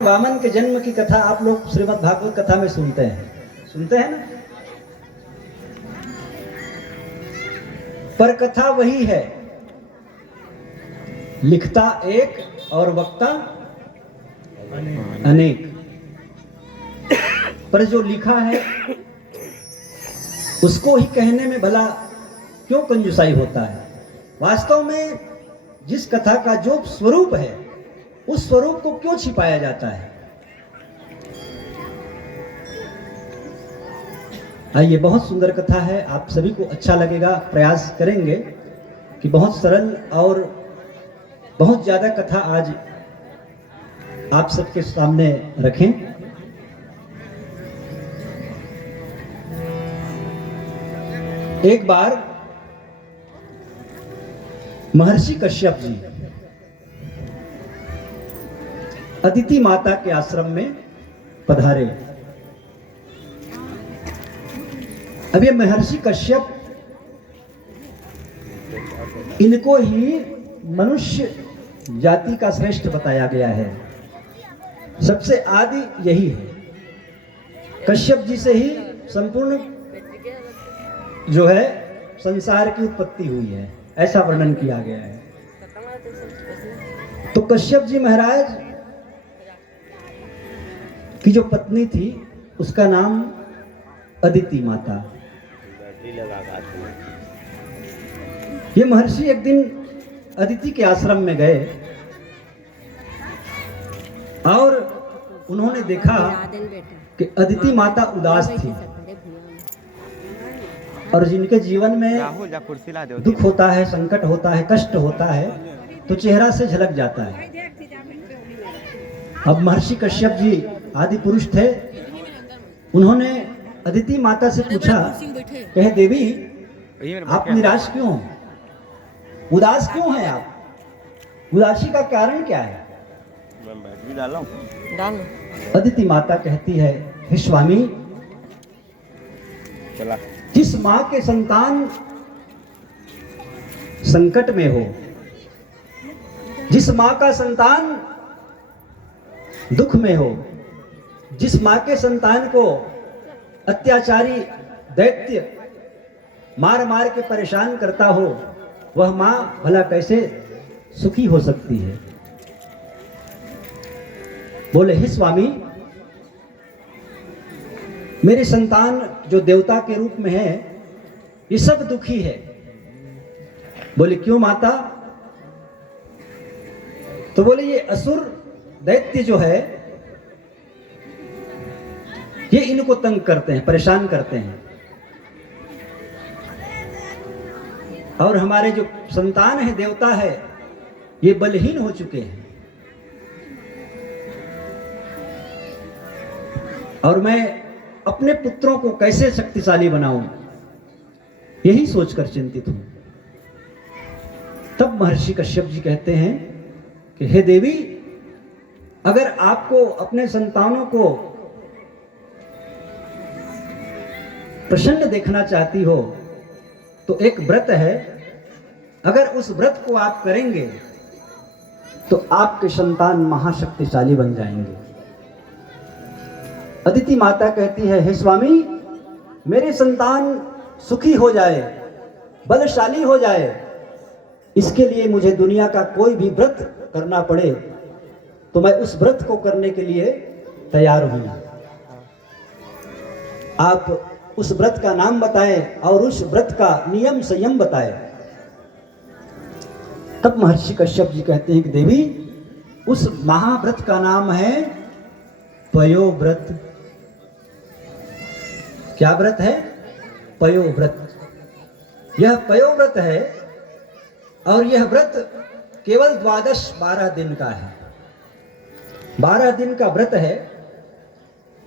वामन के जन्म की कथा आप लोग श्रीमद् भागवत कथा में सुनते हैं ना। पर कथा वही है, लिखता एक और वक्ता अनेक। पर जो लिखा है उसको ही कहने में भला क्यों कंजूसाई होता है। वास्तव में जिस कथा का जो स्वरूप है उस स्वरूप को क्यों छिपाया जाता है। ये बहुत सुंदर कथा है, आप सभी को अच्छा लगेगा। प्रयास करेंगे कि बहुत सरल और बहुत ज्यादा कथा आज आप सबके सामने रखें। एक बार महर्षि कश्यप जी अदिति माता के आश्रम में पधारे। अब ये महर्षि कश्यप, इनको ही मनुष्य जाति का श्रेष्ठ बताया गया है। सबसे आदि यही है, कश्यप जी से ही संपूर्ण जो है संसार की उत्पत्ति हुई है, ऐसा वर्णन किया गया है। तो कश्यप जी महाराज की जो पत्नी थी उसका नाम अदिति माता। ये महर्षि एक दिन अदिति के आश्रम में गए और उन्होंने देखा कि अदिति माता उदास थी और जिनके जीवन में दुख होता है, संकट होता है, कष्ट होता है तो चेहरा से झलक जाता है। अब महर्षि कश्यप जी आदि पुरुष थे, उन्होंने अदिति माता से पूछा, कहे देवी आप निराश क्यों हो, उदास क्यों हैं आप, उदासी का कारण क्या है। अदिति माता कहती है, हे स्वामी, जिस मां के संतान संकट में हो, जिस मां का संतान दुख में हो, जिस मां के संतान को अत्याचारी दैत्य मार मार के परेशान करता हो, वह मां भला कैसे सुखी हो सकती है। बोले, हे स्वामी, मेरे संतान जो देवता के रूप में है ये सब दुखी है। बोले, क्यों माता। तो बोले, ये असुर दैत्य जो है ये इनको तंग करते हैं, परेशान करते हैं, और हमारे जो संतान है, देवता है, ये बलहीन हो चुके हैं और मैं अपने पुत्रों को कैसे शक्तिशाली बनाऊं, यही सोचकर चिंतित हूं। तब महर्षि कश्यप जी कहते हैं कि हे देवी, अगर आपको अपने संतानों को प्रसन्न देखना चाहती हो तो एक व्रत है, अगर उस व्रत को आप करेंगे तो आपके संतान महाशक्तिशाली बन जाएंगे। अदिति माता कहती है, हे स्वामी, मेरे संतान सुखी हो जाए, बलशाली हो जाए, इसके लिए मुझे दुनिया का कोई भी व्रत करना पड़े तो मैं उस व्रत को करने के लिए तैयार हूं। आप उस व्रत का नाम बताएं और उस व्रत का नियम संयम बताएं। तब महर्षि कश्यप जी कहते हैं कि देवी, उस महाव्रत का नाम है पयोव्रत। क्या व्रत है? पयोव्रत। यह पयोव्रत है और यह व्रत केवल 12 दिन का है। 12 दिन का व्रत है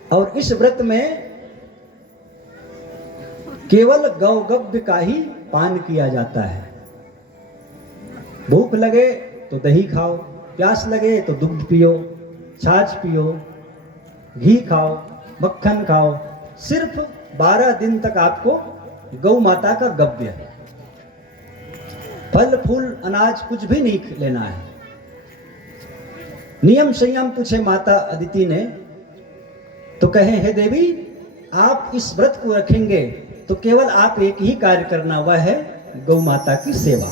और इस व्रत में केवल गौगव्य का ही पान किया जाता है। भूख लगे तो दही खाओ, प्यास लगे तो दूध पियो, छाछ पियो, घी खाओ, मक्खन खाओ। सिर्फ 12 दिन तक आपको गौ माता का गव्य है, फल फूल अनाज कुछ भी नहीं लेना है। नियम संयम पूछे माता अदिति ने, तो कहे हे देवी, आप इस व्रत को रखेंगे तो केवल आप एक ही कार्य करना, वह है गौ माता की सेवा।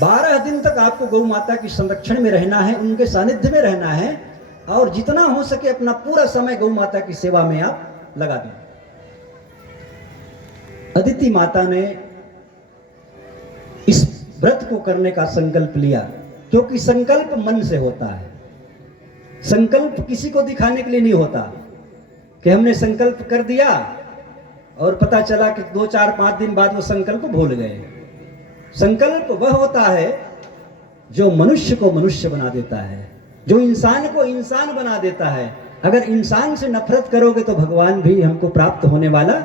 12 दिन तक आपको गौ माता की संरक्षण में रहना है, उनके सानिध्य में रहना है, और जितना हो सके अपना पूरा समय गौ माता की सेवा में आप लगा दें। अदिति माता ने इस व्रत को करने का संकल्प लिया, क्योंकि संकल्प मन से होता है। संकल्प किसी को दिखाने के लिए नहीं होता कि हमने संकल्प कर दिया और पता चला कि 2, 4, 5 दिन बाद वो संकल्प भूल गए। संकल्प वह होता है जो मनुष्य को मनुष्य बना देता है, जो इंसान को इंसान बना देता है। अगर इंसान से नफरत करोगे तो भगवान भी हमको प्राप्त होने वाला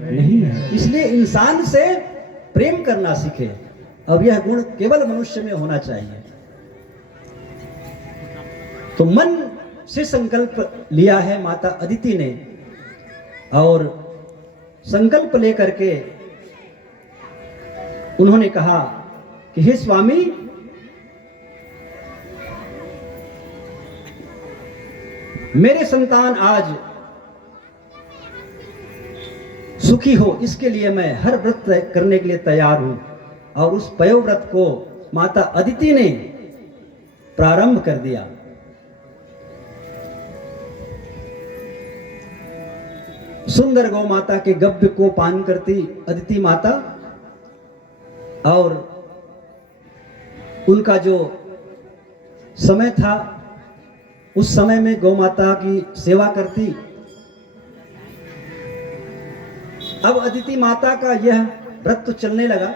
नहीं है। इसलिए इंसान से प्रेम करना सीखे, और यह गुण केवल मनुष्य में होना चाहिए। तो मन से संकल्प लिया है माता अदिति ने, और संकल्प लेकर के उन्होंने कहा कि हे स्वामी, मेरे संतान आज सुखी हो, इसके लिए मैं हर व्रत करने के लिए तैयार हूं। और उस पयोव्रत को माता अदिति ने प्रारंभ कर दिया। सुंदर गौ माता के गव्य को पान करती अदिति माता, और उनका जो समय था उस समय में गौ माता की सेवा करती। अब अदिति माता का यह व्रत तो चलने लगा,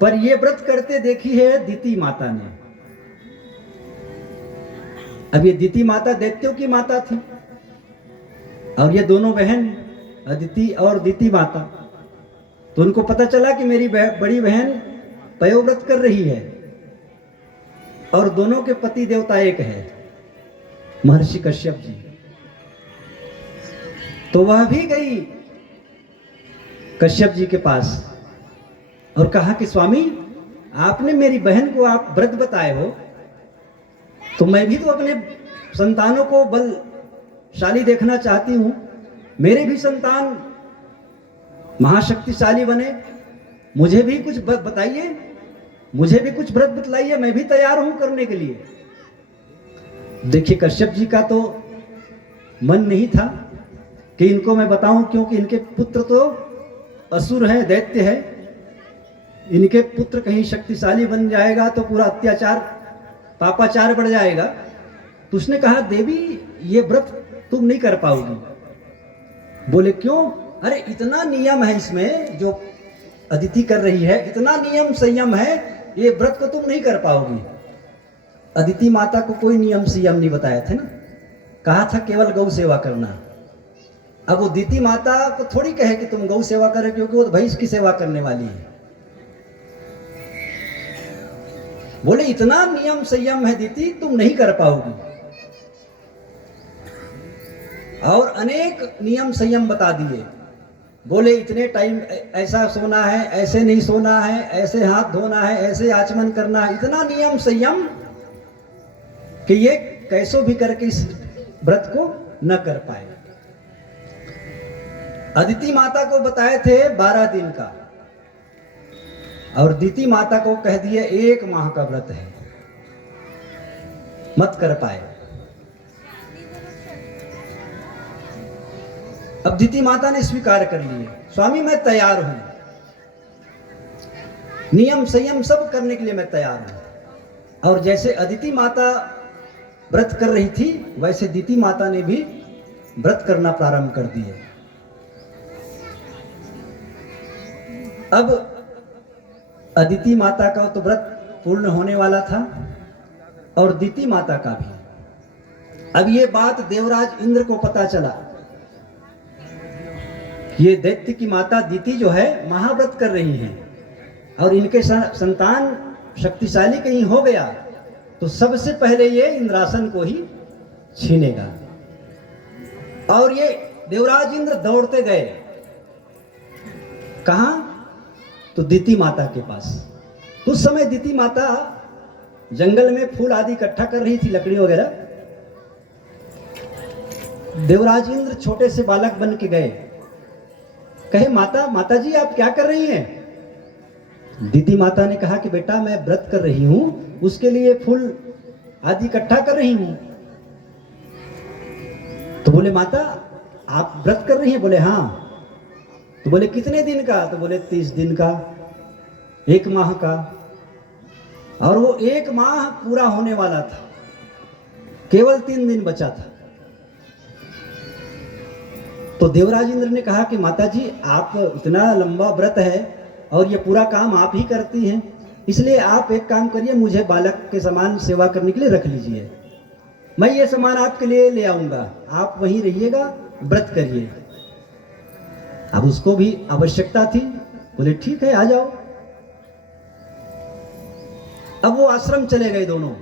पर यह व्रत करते देखी है दिति माता ने। अब ये दिति माता दैत्यों की माता थी, और ये दोनों बहन अदिति और दिति माता, तो उनको पता चला कि मेरी बड़ी बहन पयोव्रत कर रही है, और दोनों के पति देवता एक है, महर्षि कश्यप जी। तो वह भी गई कश्यप जी के पास और कहा कि स्वामी, आपने मेरी बहन को आप व्रत बताए हो, तो मैं भी तो अपने संतानों को बलशाली देखना चाहती हूं। मेरे भी संतान महाशक्तिशाली बने, मुझे भी कुछ बताइए, मुझे भी कुछ व्रत बतलाइए, मैं भी तैयार हूं करने के लिए। देखिए, कश्यप जी का तो मन नहीं था कि इनको मैं बताऊं, क्योंकि इनके पुत्र तो असुर है, दैत्य है। इनके पुत्र कहीं शक्तिशाली बन जाएगा तो पूरा अत्याचार, पापाचार बढ़ जाएगा। तो उसने कहा, देवी ये व्रत तुम नहीं कर पाओगी। बोले क्यों? अरे इतना नियम है इसमें, जो अदिति कर रही है, इतना नियम संयम है, ये व्रत को तुम नहीं कर पाओगी। अदिति माता को कोई नियम संयम नहीं बताया थे ना, कहा था केवल गौ सेवा करना। अब वो दिति माता को थोड़ी कहे कि तुम गौ सेवा करो, क्योंकि वो भैंस की सेवा करने वाली है। बोले इतना नियम संयम है दिति, तुम नहीं कर पाओगी। और अनेक नियम संयम बता दिए। बोले इतने टाइम ऐसा सोना है, ऐसे नहीं सोना है, ऐसे हाथ धोना है, ऐसे आचमन करना है। इतना नियम संयम कि ये कैसो भी करके इस व्रत को न कर पाए। अदिति माता को बताए थे 12 दिन का, और दिति माता को कह दिए 1 माह का व्रत है, मत कर पाए। अब दिति माता ने स्वीकार कर लिए, स्वामी मैं तैयार हूं, नियम संयम सब करने के लिए मैं तैयार हूं। और जैसे अदिति माता व्रत कर रही थी, वैसे दिति माता ने भी व्रत करना प्रारंभ कर दिए। अब अदिति माता का तो व्रत पूर्ण होने वाला था, और दिति माता का भी। अब ये बात देवराज इंद्र को पता चला, ये दैत्य की माता दिति जो है महाव्रत कर रही हैं, और इनके संतान शक्तिशाली कहीं हो गया तो सबसे पहले ये इंद्रासन को ही छीनेगा। और ये देवराज इंद्र दौड़ते गए, कहां? तो दिति माता के पास। उस समय दिति माता जंगल में फूल आदि इकट्ठा कर रही थी, लकड़ी वगैरह। देवराज इंद्र छोटे से बालक बन के गए, कहे माता जी आप क्या कर रही हैं? दीति माता ने कहा कि बेटा मैं व्रत कर रही हूं, उसके लिए फूल आदि इकट्ठा कर रही हूं। तो बोले माता आप व्रत कर रही हैं? बोले हाँ। तो बोले कितने दिन का? तो बोले 30 दिन का, 1 माह का। और वो 1 माह पूरा होने वाला था, केवल 3 दिन बचा था। तो देवराज इंद्र ने कहा कि माता जी आप इतना लंबा व्रत है और ये पूरा काम आप ही करती हैं, इसलिए आप एक काम करिए, मुझे बालक के समान सेवा करने के लिए रख लीजिए, मैं ये सामान आपके लिए ले आऊंगा, आप वहीं रहिएगा, व्रत करिए। अब उसको भी आवश्यकता थी, बोले ठीक है आ जाओ। अब वो आश्रम चले गए दोनों।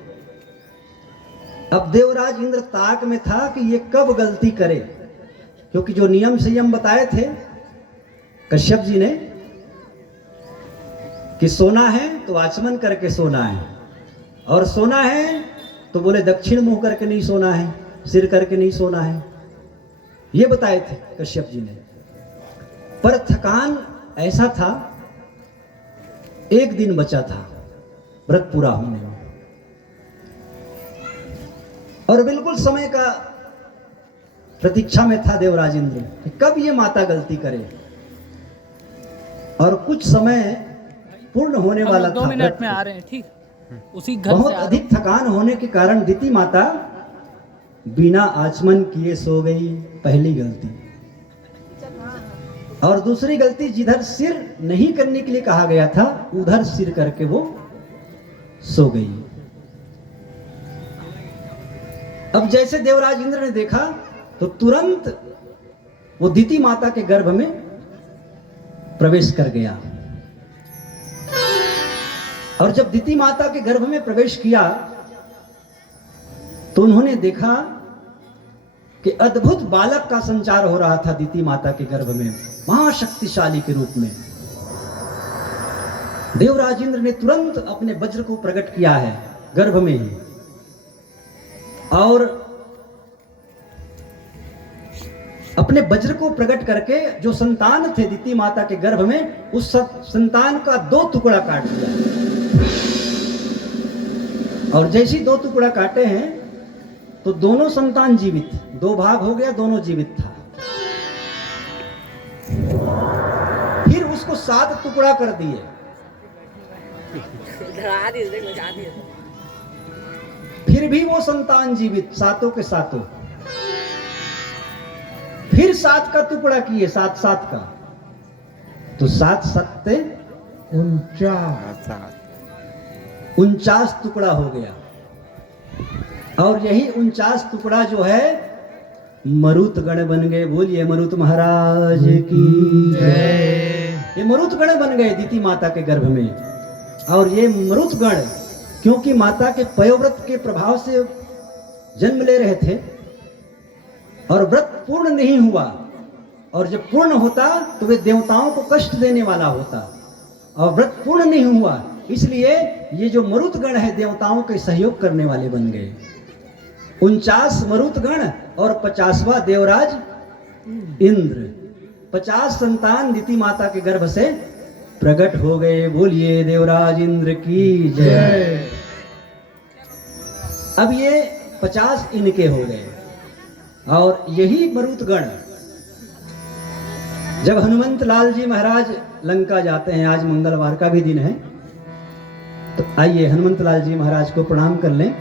अब देवराज इंद्र ताक में था कि ये कब गलती करे, क्योंकि जो नियम संयम बताए थे कश्यप जी ने कि सोना है तो आचमन करके सोना है, और सोना है तो बोले दक्षिण मुंह करके नहीं सोना है, सिर करके नहीं सोना है, ये बताए थे कश्यप जी ने। पर थकान ऐसा था, 1 दिन बचा था व्रत पूरा होने में, और बिल्कुल समय का प्रतीक्षा में था देवराज इंद्र कि कब ये माता गलती करे, और कुछ समय पूर्ण होने वाला था। 2 मिनट में आ रहे हैं, ठीक? उसी घर बहुत से अधिक थकान होने के कारण दीति माता बिना आचमन किए सो गई, पहली गलती। और दूसरी गलती, जिधर सिर नहीं करने के लिए कहा गया था उधर सिर करके वो सो गई। अब जैसे देवराज इंद्र ने देखा तो तुरंत वो दीति माता के गर्भ में प्रवेश कर गया, और जब दीति माता के गर्भ में प्रवेश किया तो उन्होंने देखा कि अद्भुत बालक का संचार हो रहा था दीति माता के गर्भ में, महाशक्तिशाली के रूप में। देवराज इंद्र ने तुरंत अपने वज्र को प्रकट किया है गर्भ में ही, और अपने वज्र को प्रकट करके जो संतान थे दीति माता के गर्भ में, उस संतान का 2 टुकड़ा काट दिया। और जैसे ही 2 टुकड़ा काटे हैं तो दोनों संतान जीवित, 2 भाग हो गया, दोनों जीवित था। फिर उसको 7 टुकड़ा कर दिए, फिर भी वो संतान जीवित, 7 के 7। फिर 7 का टुकड़ा किए, 7 का, तो 7 सत्ते 49 टुकड़ा हो गया। और यही 49 टुकड़ा जो है मरुत गण बन गए। बोलिए मरुत महाराज की जय। ये मरुत गण बन गए दीति माता के गर्भ में। और ये मरुत गण क्योंकि माता के पयोव्रत के प्रभाव से जन्म ले रहे थे, और व्रत पूर्ण नहीं हुआ, और जब पूर्ण होता तो वे देवताओं को कष्ट देने वाला होता, और व्रत पूर्ण नहीं हुआ, इसलिए ये जो मरुत गण है देवताओं के सहयोग करने वाले बन गए। 49 मरुत गण और 50वां देवराज इंद्र, 50 संतान दीति माता के गर्भ से प्रकट हो गए। बोलिए देवराज इंद्र की जय। अब ये 50 इनके हो गए, और यही मरुत गण जब हनुमंत लाल जी महाराज लंका जाते हैं, आज मंगलवार का भी दिन है, तो आइए हनुमंत लाल जी महाराज को प्रणाम कर लें।